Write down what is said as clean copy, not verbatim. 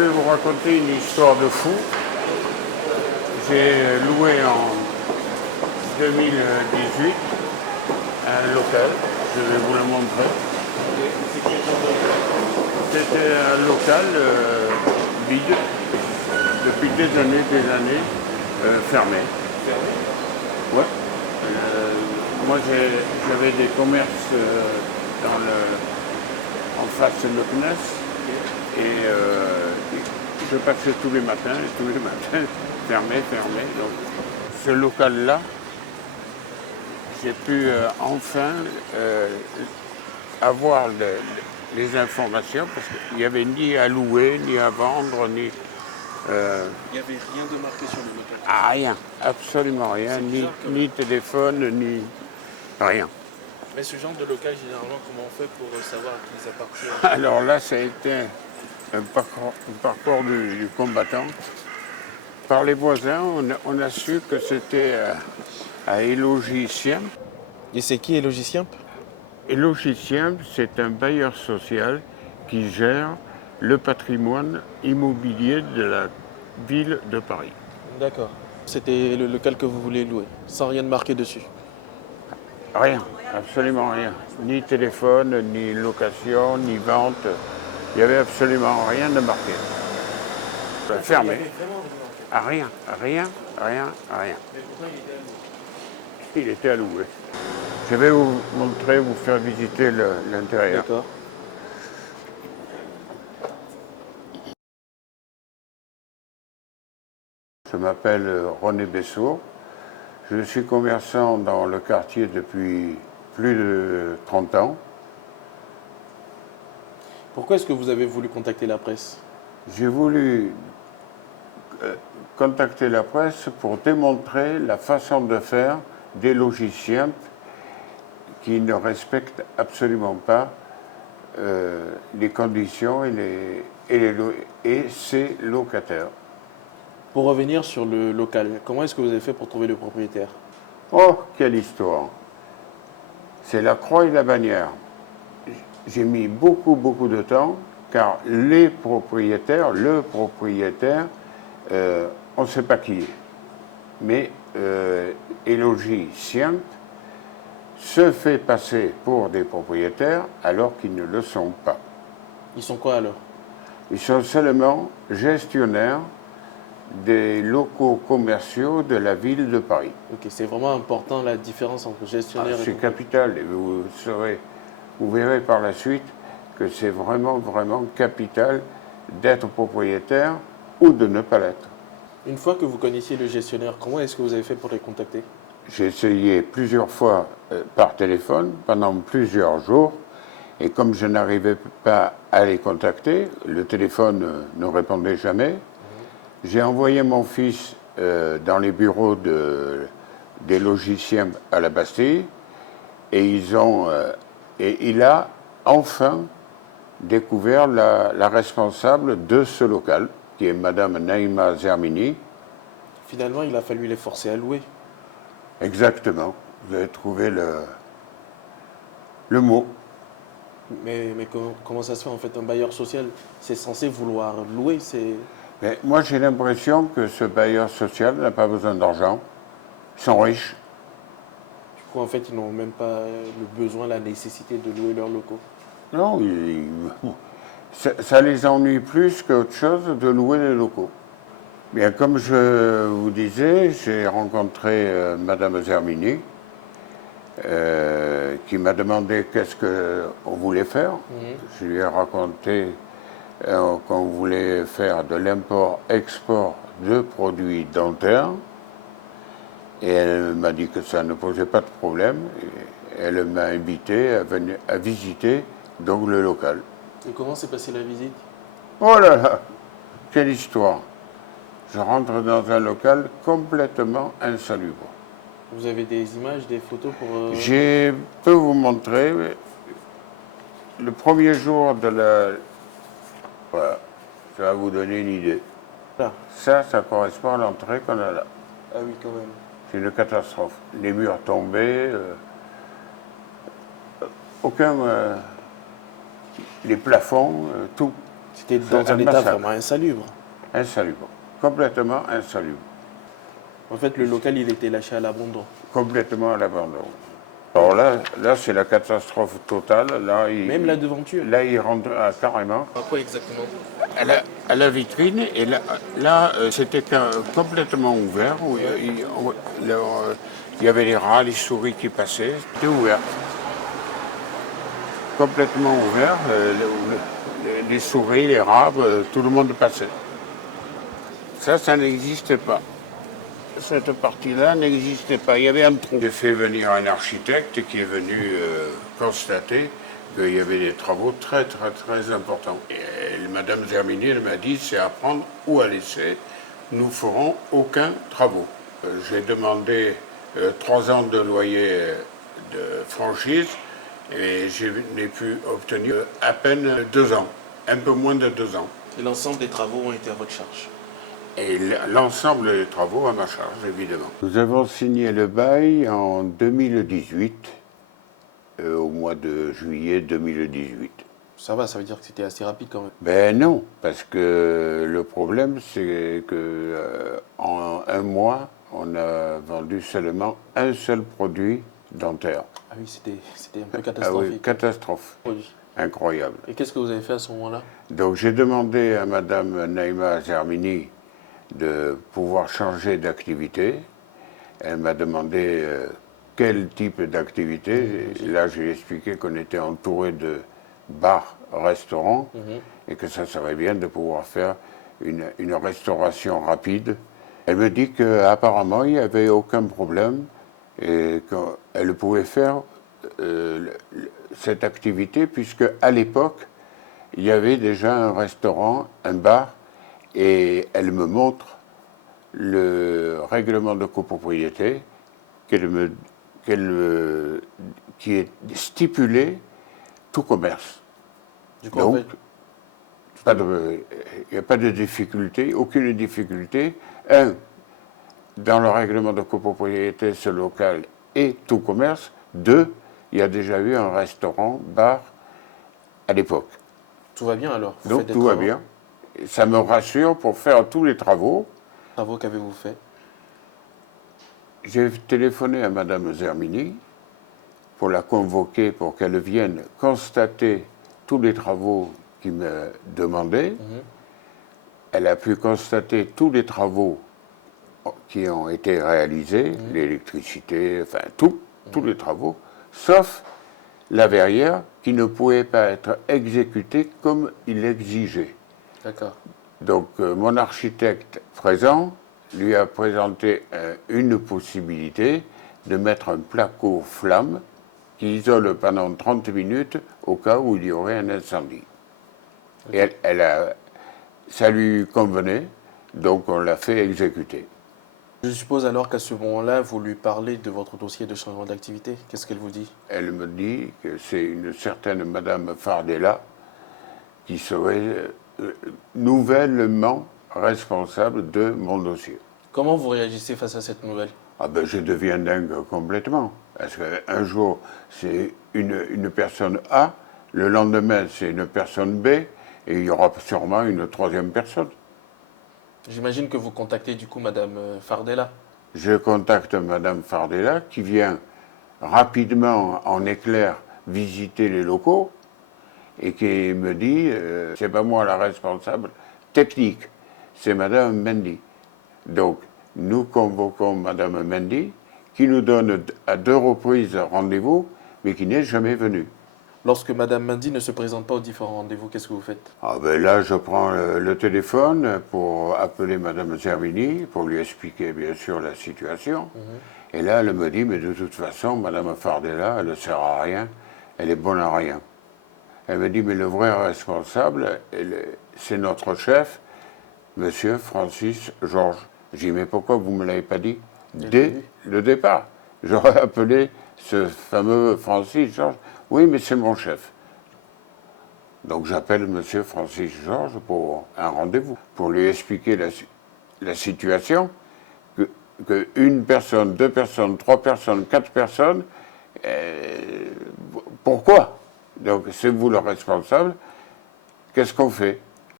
Je vais vous raconter une histoire de fou. J'ai loué en 2018 un local, je vais vous le montrer. C'était un local vide, depuis des années, fermé. Ouais. Moi j'avais des commerces en face de le CNES et je passais tous les matins, fermé. Donc, ce local-là, j'ai pu enfin avoir les informations parce qu'il n'y avait ni à louer, ni à vendre, ni. Il n'y avait rien de marqué sur le local. Rien, absolument rien, ni téléphone, ni rien. Mais ce genre de local, généralement, comment on fait pour savoir à qui ils appartiennent? Alors là, ça a été un parcours du combattant. Par les voisins, on a su que c'était à Élogicien. Et c'est qui est logicien? Élogicien, c'est un bailleur social qui gère le patrimoine immobilier de la ville de Paris. D'accord. C'était le local que vous voulez louer, sans rien de marqué dessus. Rien, absolument rien. Ni téléphone, ni location, ni vente. Il n'y avait absolument rien de marqué. Fermé. Ah, rien. Il était alloué. Je vais vous montrer, vous faire visiter l'intérieur. D'accord. Je m'appelle René Bessour. Je suis commerçant dans le quartier depuis plus de 30 ans. Pourquoi est-ce que vous avez voulu contacter la presse? J'ai voulu contacter la presse pour démontrer la façon de faire des logiciens qui ne respectent absolument pas les conditions et ses locataires. Pour revenir sur le local, comment est-ce que vous avez fait pour trouver le propriétaire? Oh, quelle histoire! C'est la croix et la bannière. J'ai mis beaucoup de temps car le propriétaire, on ne sait pas qui est. Mais Élogicien se fait passer pour des propriétaires alors qu'ils ne le sont pas. Ils sont quoi alors? Ils sont seulement gestionnaires des locaux commerciaux de la ville de Paris. Ok, c'est vraiment important la différence entre gestionnaire et C'est propriétaire. capital et vous verrez par la suite que c'est vraiment capital d'être propriétaire ou de ne pas l'être. Une fois que vous connaissiez le gestionnaire, comment est-ce que vous avez fait pour les contacter? J'ai essayé plusieurs fois par téléphone pendant plusieurs jours et comme je n'arrivais pas à les contacter, le téléphone ne répondait jamais. J'ai envoyé mon fils dans les bureaux des logiciens à la Bastille et il a enfin découvert la responsable de ce local, qui est Madame Naïma Zermini. Finalement, il a fallu les forcer à louer. Exactement, vous avez trouvé le mot. Mais comment ça se fait en fait? Un bailleur social, c'est censé vouloir louer, Mais moi j'ai l'impression que ce bailleur social n'a pas besoin d'argent. Ils sont riches. Du coup en fait ils n'ont même pas le besoin, la nécessité de louer leurs locaux. Non, ça les ennuie plus qu'autre chose de louer les locaux. Bien, comme je vous disais, j'ai rencontré Madame Zermini, qui m'a demandé qu'est-ce qu'on voulait faire. Je lui ai raconté qu'on voulait faire de l'import-export de produits dentaires. Et elle m'a dit que ça ne posait pas de problème. Et elle m'a invité à visiter donc le local. Et comment s'est passée la visite? Oh là là, quelle histoire! Je rentre dans un local complètement insalubre. Vous avez des images, des photos pour... Je peux vous montrer le premier jour de la... Voilà, ça va vous donner une idée. Là. Ça correspond à l'entrée qu'on a là. Ah oui quand même. C'est une catastrophe. Les murs tombés, aucun... les plafonds, tout. C'était dans C'est un état massacre. vraiment insalubre. Insalubre. Complètement insalubre. En fait, le local, il était lâché à l'abandon. Complètement à l'abandon. Alors là c'est la catastrophe totale. Même la devanture. Là, il rentre carrément À quoi exactement? à la vitrine. Et c'était complètement ouvert. Où il y avait les rats, les souris qui passaient. C'était ouvert. Complètement ouvert. Les souris, les rats, tout le monde passait. Ça n'existait pas. Cette partie-là n'existait pas. Il y avait un trou. J'ai fait venir un architecte qui est venu constater qu'il y avait des travaux très, très, très importants. Et Madame Zermini, elle m'a dit, c'est à prendre ou à laisser. Nous ferons aucun travaux. J'ai demandé 3 ans de loyer de franchise et je n'ai pu obtenir à peine 2 ans, un peu moins de 2 ans. Et l'ensemble des travaux ont été à votre charge. Et l'ensemble des travaux à ma charge, évidemment. Nous avons signé le bail en 2018, au mois de juillet 2018. Ça va, ça veut dire que c'était assez rapide quand même. Ben non, parce que le problème, c'est que en un mois, on a vendu seulement un seul produit dentaire. Ah oui, c'était un peu Ah oui, catastrophique. catastrophe. Oui. Incroyable. Et qu'est-ce que vous avez fait à ce moment-là? Donc j'ai demandé à Madame Naïma Zermini de pouvoir changer d'activité. Elle m'a demandé quel type d'activité. Là, j'ai expliqué qu'on était entouré de bars, restaurants, et que ça serait bien de pouvoir faire une restauration rapide. Elle me dit qu'apparemment, il n'y avait aucun problème et qu'elle pouvait faire cette activité, puisque à l'époque, il y avait déjà un restaurant, un bar, et elle me montre le règlement de copropriété qui est stipulé tout commerce. Du coup, en Donc, il n'y a pas de difficulté, aucune difficulté. Dans le règlement de copropriété, ce local est tout commerce. 2, il y a déjà eu un restaurant, bar à l'époque. tout va bien alors. Vous Donc faites des tout va travaux. bien. Ça me rassure pour faire tous les travaux. Travaux qu'avez-vous fait? J'ai téléphoné à Madame Zermini pour la convoquer pour qu'elle vienne constater tous les travaux qu'il me demandait. Elle a pu constater tous les travaux qui ont été réalisés, l'électricité, enfin tous les travaux, sauf la verrière qui ne pouvait pas être exécutée comme il l'exigeait. D'accord. Donc mon architecte présent lui a présenté une possibilité de mettre un placo flamme qui isole pendant 30 minutes au cas où il y aurait un incendie. Et ça lui convenait, donc on l'a fait exécuter. Je suppose alors qu'à ce moment-là, vous lui parlez de votre dossier de changement d'activité. Qu'est-ce qu'elle vous dit? Elle me dit que c'est une certaine Madame Fardella qui serait nouvellement responsable de mon dossier. Comment vous réagissez face à cette nouvelle? Ah ben je deviens dingue complètement. Parce qu'un jour, c'est une personne A, le lendemain, c'est une personne B, et il y aura sûrement une troisième personne. J'imagine que vous contactez du coup Madame Fardella. Je contacte Madame Fardella qui vient rapidement en éclair visiter les locaux et qui me dit c'est pas moi la responsable technique, c'est Madame Mendy. Donc nous convoquons Madame Mendy qui nous donne à 2 reprises rendez-vous mais qui n'est jamais venue. Lorsque Madame Mendy ne se présente pas aux différents rendez-vous, qu'est-ce que vous faites? Ah ben là, je prends le téléphone pour appeler Madame Zermini, pour lui expliquer bien sûr la situation. Et là, elle me dit, mais de toute façon, Madame Fardella, elle ne sert à rien, elle est bonne à rien. Elle me dit, mais le vrai responsable, c'est notre chef, Monsieur Francis Georges. J'ai dit, mais pourquoi vous ne me l'avez pas dit dès le départ? J'aurais appelé ce fameux Francis Georges. Oui, mais c'est mon chef. Donc j'appelle Monsieur Francis Georges pour un rendez-vous, pour lui expliquer la situation, que une personne, 2 personnes, 3 personnes, 4 personnes, pourquoi? Donc c'est vous le responsable, qu'est-ce qu'on fait?